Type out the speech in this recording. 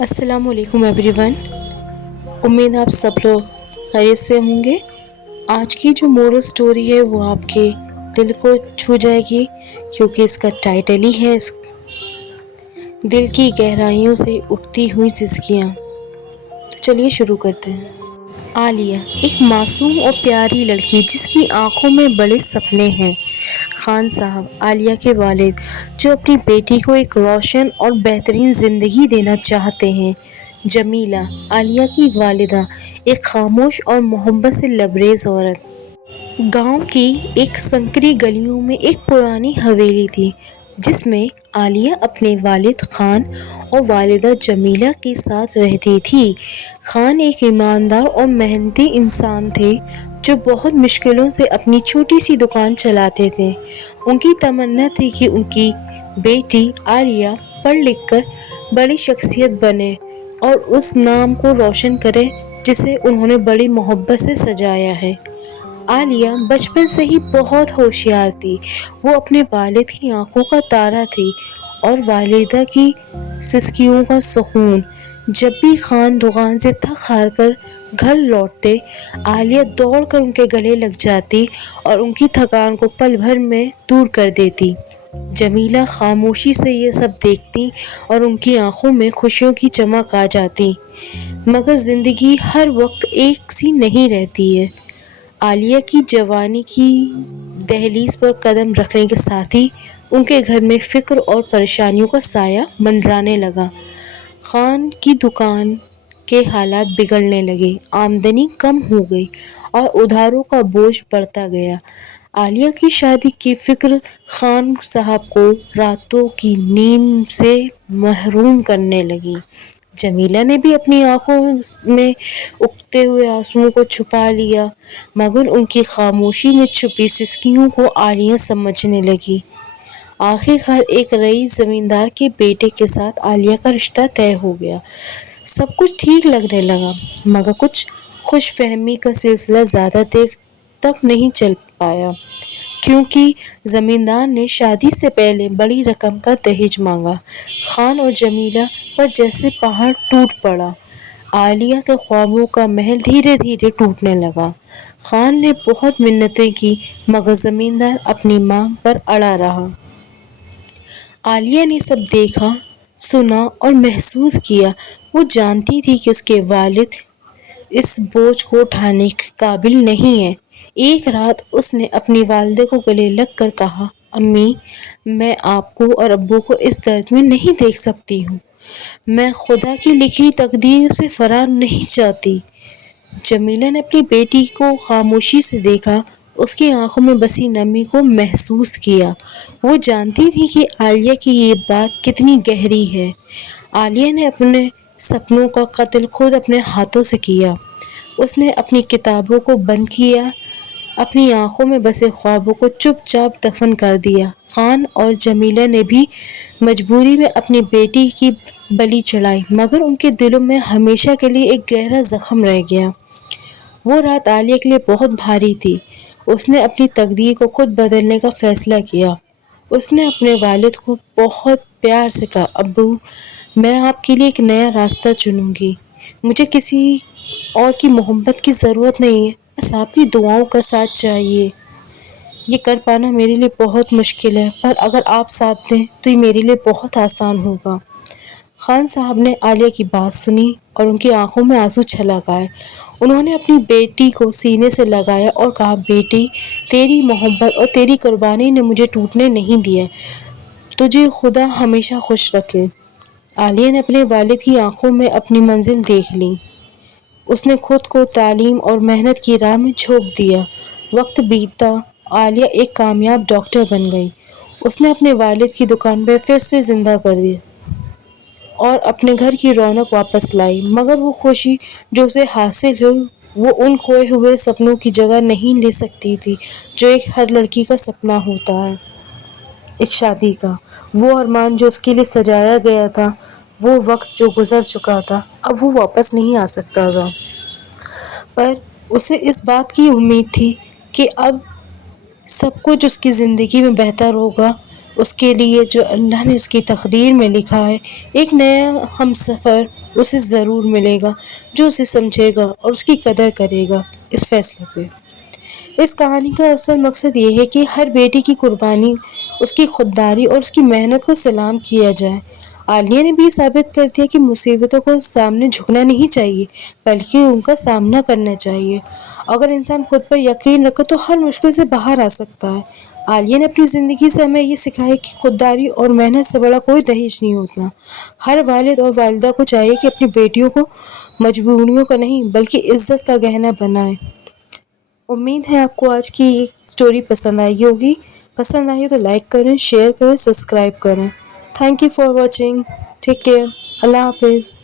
السلام علیکم every one, امید آپ سب لوگ خیریت سے ہوں گے۔ آج کی جو مورل سٹوری ہے وہ آپ کے دل کو چھو جائے گی، کیونکہ اس کا ٹائٹل ہی ہے دل کی گہرائیوں سے اٹھتی ہوئی سسکیاں۔ تو چلیے شروع کرتے ہیں۔ عالیہ ایک معصوم اور پیاری لڑکی جس کی آنکھوں میں بڑے سپنے ہیں۔ خان صاحب عالیہ کے والد جو اپنی بیٹی کو ایک روشن اور بہترین زندگی دینا چاہتے ہیں۔ جمیلہ عالیہ کی والدہ ایک خاموش اور محبت سے لبریز عورت۔ گاؤں کی ایک سنکری گلیوں میں ایک پرانی حویلی تھی جس میں عالیہ اپنے والد خان اور والدہ جمیلہ کے ساتھ رہتی تھی۔ خان ایک ایماندار اور محنتی انسان تھے جو بہت مشکلوں سے اپنی چھوٹی سی دکان چلاتے تھے۔ ان کی تمنا تھی کہ ان کی بیٹی عالیہ پڑھ لکھ کر بڑی شخصیت بنے اور اس نام کو روشن کرے جسے انہوں نے بڑی محبت سے سجایا ہے۔ عالیہ بچپن سے ہی بہت ہوشیار تھی۔ وہ اپنے والد کی آنکھوں کا تارا تھی اور والدہ کی سسکیوں کا سکون۔ جب بھی خان دکان سے تھک ہار کر گھر لوٹتے، عالیہ دوڑ کر ان کے گلے لگ جاتی اور ان کی تھکان کو پل بھر میں دور کر دیتی۔ جمیلہ خاموشی سے یہ سب دیکھتی اور ان کی آنکھوں میں خوشیوں کی چمک آ جاتی۔ مگر زندگی ہر وقت ایک سی نہیں رہتی ہے۔ عالیہ کی جوانی کی دہلیز پر قدم رکھنے کے ساتھ ہی ان کے گھر میں فکر اور پریشانیوں کا سایہ منڈرانے لگا۔ خان کی دکان کے حالات بگڑنے لگے، آمدنی کم ہو گئی اور ادھاروں کا بوجھ بڑھتا گیا۔ عالیہ کی شادی کی فکر خان صاحب کو راتوں کی نیند سے محروم کرنے لگی۔ جمیلہ نے بھی اپنی آنکھوں میں اگتے ہوئے آنسوؤں کو چھپا لیا، مگر ان کی خاموشی میں چھپی سسکیوں کو عالیہ سمجھنے لگی۔ آخر کار ایک رئیس زمیندار کے بیٹے کے ساتھ عالیہ کا رشتہ طے ہو گیا۔ سب کچھ ٹھیک لگنے لگا، مگر کچھ خوش فہمی کا سلسلہ زیادہ دیر تک نہیں چل پایا، کیونکہ زمیندار نے شادی سے پہلے بڑی رقم کا دہیج مانگا۔ خان اور جمیلہ پر جیسے پہاڑ ٹوٹ پڑا۔ عالیہ کے خوابوں کا محل دھیرے دھیرے ٹوٹنے لگا۔ خان نے بہت منتیں کی، مگر زمیندار اپنی مانگ پر اڑا رہا۔ عالیہ نے سب دیکھا، سنا اور محسوس کیا۔ وہ جانتی تھی کہ اس کے والد اس بوجھ کو اٹھانے کے قابل نہیں ہیں۔ ایک رات اس نے اپنی والدہ کو گلے لگ کر کہا، امی، میں آپ کو اور ابو کو اس درد میں نہیں دیکھ سکتی ہوں۔ میں خدا کی لکھی تقدیر سے فرار نہیں چاہتی۔ جمیلہ نے اپنی بیٹی کو خاموشی سے دیکھا، اس کی آنکھوں میں بسی نمی کو محسوس کیا۔ وہ جانتی تھی کہ عالیہ کی یہ بات کتنی گہری ہے۔ عالیہ نے اپنے سپنوں کا قتل خود اپنے ہاتھوں سے کیا۔ اس نے اپنی کتابوں کو بند کیا، اپنی آنکھوں میں بسے خوابوں کو چپ چاپ دفن کر دیا۔ خان اور جمیلہ نے بھی مجبوری میں اپنی بیٹی کی بلی چڑھائی، مگر ان کے دلوں میں ہمیشہ کے لیے ایک گہرا زخم رہ گیا۔ وہ رات عالیہ کے لیے بہت بھاری تھی۔ اس نے اپنی تقدیر کو خود بدلنے کا فیصلہ کیا۔ اس نے اپنے والد کو بہت پیار سے کہا، ابو، میں آپ کے لیے ایک نیا راستہ چنوں گی۔ مجھے کسی اور کی محبت کی ضرورت نہیں ہے، بس آپ کی دعاؤں کا ساتھ چاہیے۔ یہ کر پانا میرے لیے بہت مشکل ہے، پر اگر آپ ساتھ دیں تو یہ میرے لیے بہت آسان ہوگا۔ خان صاحب نے عالیہ کی بات سنی اور ان کی آنکھوں میں آنسو چھلک آئے۔ انہوں نے اپنی بیٹی کو سینے سے لگایا اور کہا، بیٹی، تیری محبت اور تیری قربانی نے مجھے ٹوٹنے نہیں دیا۔ تجھے خدا ہمیشہ خوش رکھے۔ عالیہ نے اپنے والد کی آنکھوں میں اپنی منزل دیکھ لی۔ اس نے خود کو تعلیم اور محنت کی راہ میں جھونک دیا۔ وقت بیتا، عالیہ ایک کامیاب ڈاکٹر بن گئی۔ اس نے اپنے والد کی دکان پھر سے زندہ کر دی اور اپنے گھر کی رونق واپس لائی، مگر وہ خوشی جو اسے حاصل ہوئی وہ ان کھوئے ہوئے سپنوں کی جگہ نہیں لے سکتی تھی جو ایک ہر لڑکی کا سپنا ہوتا ہے، ایک شادی کا۔ وہ ارمان جو اس کے لیے سجایا گیا تھا، وہ وقت جو گزر چکا تھا، اب وہ واپس نہیں آ سکتا تھا۔ پر اسے اس بات کی امید تھی کہ اب سب کچھ اس کی زندگی میں بہتر ہوگا۔ اس کے لیے جو اللہ نے اس کی تقدیر میں لکھا ہے، ایک نیا ہمسفر اسے ضرور ملے گا جو اسے سمجھے گا اور اس کی قدر کرے گا اس فیصلے پہ۔ اس کہانی کا اصل مقصد یہ ہے کہ ہر بیٹی کی قربانی، اس کی خودداری اور اس کی محنت کو سلام کیا جائے۔ عالیہ نے بھی ثابت کر دیا کہ مصیبتوں کو سامنے جھکنا نہیں چاہیے بلکہ ان کا سامنا کرنا چاہیے۔ اگر انسان خود پر یقین رکھے تو ہر مشکل سے باہر آ سکتا ہے۔ عالیہ نے اپنی زندگی سے ہمیں یہ سکھایا کہ خودداری اور محنت سے بڑا کوئی دہیج نہیں ہوتا۔ ہر والد اور والدہ کو چاہیے کہ اپنی بیٹیوں کو مجبوریوں کا نہیں بلکہ عزت کا گہنا بنائے۔ امید ہے آپ کو آج کی یہ سٹوری پسند آئی ہوگی۔ پسند آئی تو لائک کریں، شیئر کریں، سبسکرائب کریں۔ Thank you for watching. Take care. اللہ حافظ۔